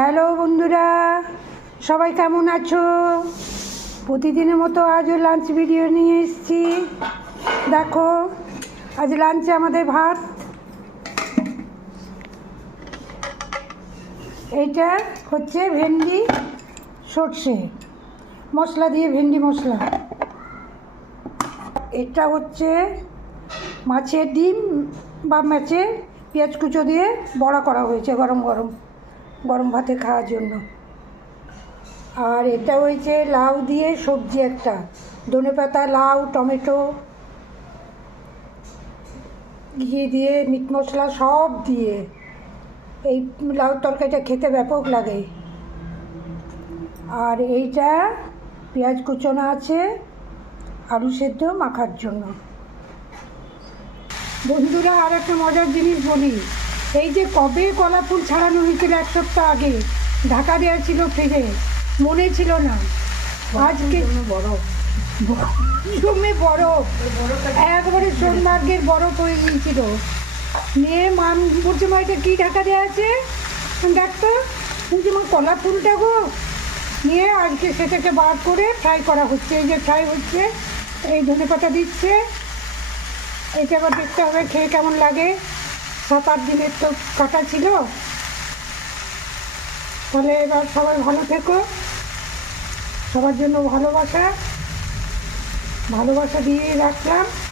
Hello বন্ধুরা, সবাই কেমন আছো? প্রতিদিনের মতো আজও লাঞ্চ ভিডিও নিয়ে এসেছি। দেখো, আজ লাঞ্চে আমাদের ভাত, এইটা হচ্ছে ভেন্ডি সর্ষে মশলা দিয়ে ভেন্ডি মশলা, এটা হচ্ছে মাছের ডিম বা মাছের পেঁয়াজ কুচো দিয়ে বড়া করা হয়েছে গরম গরম গরম ভাতে খাওয়ার জন্য। আর এটা হয়েছে লাউ দিয়ে সবজি, একটা ধনেপাতা, লাউ, টমেটো, ঘি দিয়ে মিট মশলা সব দিয়ে এই লাউ তরকারিটা খেতে ব্যাপক লাগে। আর এইটা পেঁয়াজ কুচোনো আছে আলু সেদ্ধ মাখার জন্য। বন্ধুরা, আর একটা মজার জিনিস বলি, এই যে কবে কলা ফুল ছাড়ানো হয়েছিল, এক সপ্তাহ আগে ঢাকা দেওয়া ছিল ফ্রিজে, মনে ছিল না। আজকে বরফ জমে বরফ, একবারে সোনমার্গের বরফ হয়ে গিয়েছিল। নিয়ে মান বলছে, মা এটা কী ঢাকা দেওয়া আছে, দেখতো বলছি, মা কলা ফুলটা গো। নিয়ে আজকে সেটাকে বার করে ফ্রাই করা হচ্ছে। এই যে ফ্রাই হচ্ছে, এই ধনেপাতা দিচ্ছে। এটা আবার দেখতে হবে খেয়ে কেমন লাগে। 7-8 দিনের তো কাটা ছিল। তাহলে এবার সবাই ভালো থেকো, সবার জন্য ভালোবাসা দিয়ে রাখলাম।